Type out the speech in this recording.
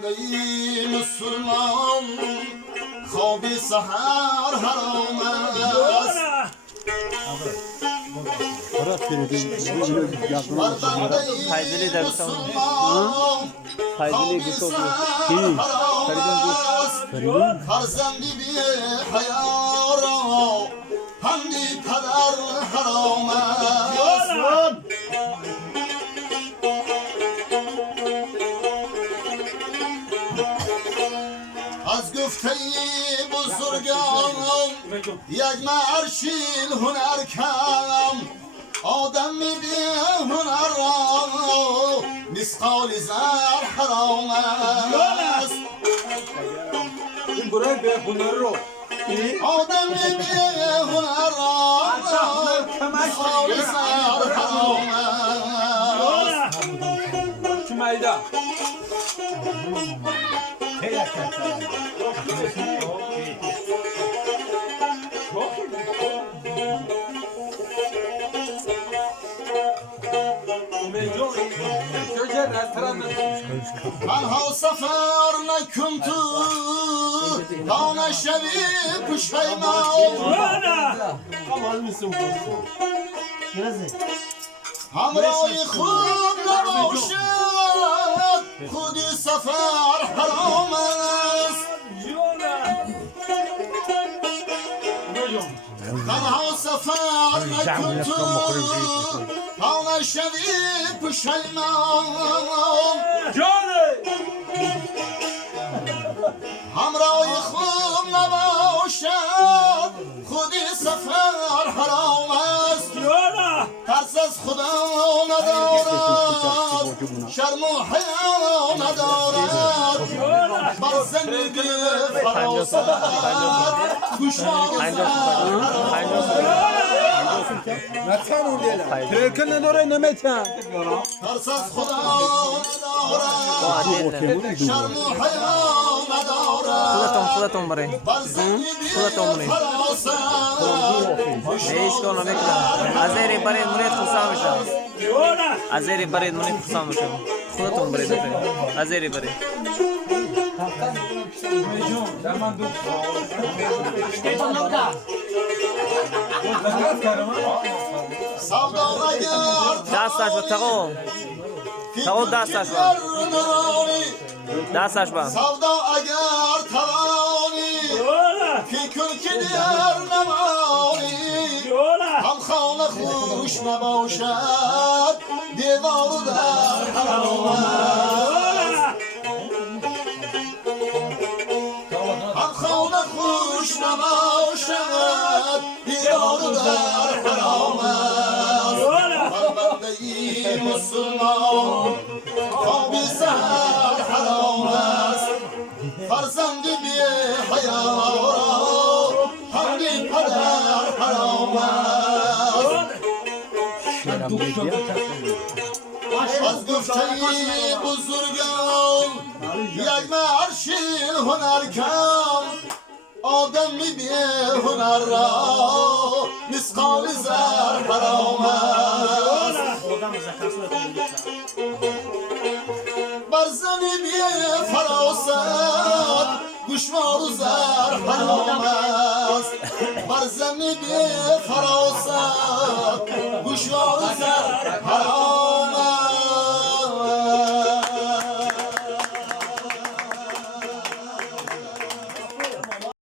ای مسلمان خواب سحر حرام است فایزلی در مسلمان فایزلی خواب گفتم سحر حرام است فرزندی بی حیا را پندی پدر حرام است از گفته بزرگان یک مرشیل هنر کم آدم بی هنر را مثقال زر حرام است این برای به هنر رو آدم بی هنر را مثقال زر حرام است چی مایده تنها سفر نکن تو تا نشوی پشیمان همراه خوب نباشد خودی سفر حرام است تنها سفر نکن تو تا نشوی پشیمان همراه خوب نباشد خودی سفر حرام است ترس از خدا ندارد شرم و حیا ندارد بر زندگی فراست گوشوار ترکن نداره نمیتن ترس از خدا ندارد شرم و حیا ندارد خودتون برین بر زندگی خودتون برین فراست ایش کنم نمیکنم از ایری برید مرید خسا میشم از ایری برید مرید خسا میشم خودتون برید از ایری برید دستش با تقو دستش با دستش با سودا اگر توانی فکر که دیگر نمانی هم خانه خوش نباشد دیوار در حرام است هم خانه خوش نباشد دیوار در حرام است بنده مسلمان خواب سحر حرام است فرزند بی حیا را حمل پدر حرام است از گفته بزرگان یک مرشیل هنر کم آدمی بی هنر را مثقال زر حرام است بر زنی بی فراست گوشوار و زر حرام است بر زنی بی فراست گوشوار و زر حرام